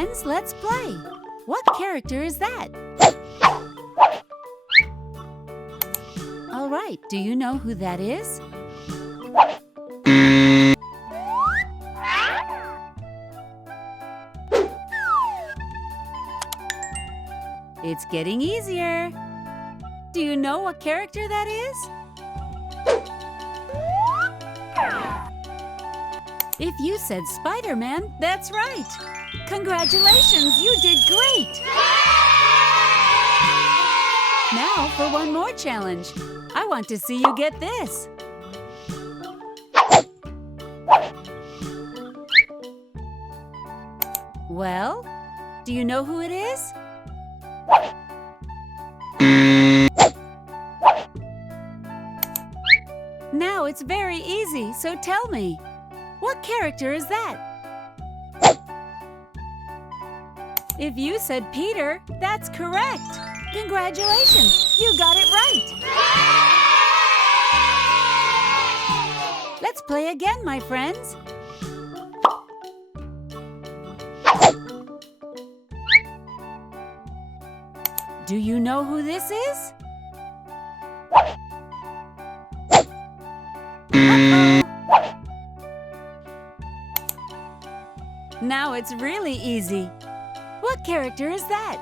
friends, let's play. What character is that? All right, do you know who that is? It's getting easier. Do you know what character that is? If you said Spider-Man, that's right. Congratulations, you did great! Now for one more challenge. I want to see you get this. Well, do you know who it is? Now it's very easy, so tell me, what character is that? If you said Peter, that's correct. Congratulations, you got it right. Let's play again, my friends. Do you know who this is? Now it's really easy. What character is that?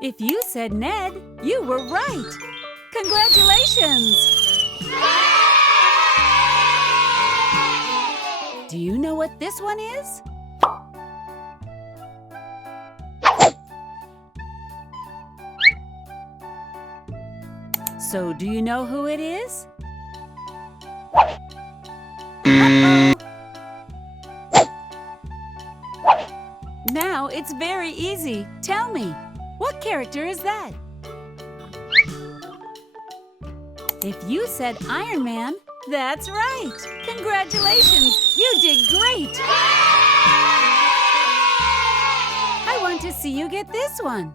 If you said Ned, you were right. Congratulations! Do you know what this one is? So, do you know who it is? Now it's very easy. Tell me, what character is that? If you said Iron Man, that's right. Congratulations, you did great. I want to see you get this one.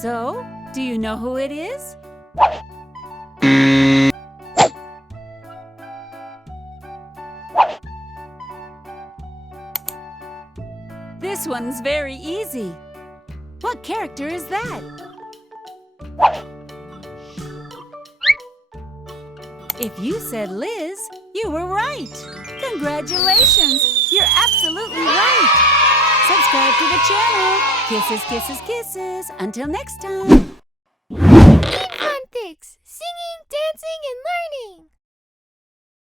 So, do you know who it is? This one's very easy. What character is that? If you said Liz, you were right. Congratulations! You're absolutely right. Subscribe to the channel. Kisses, kisses, kisses. Until next time. Infantix!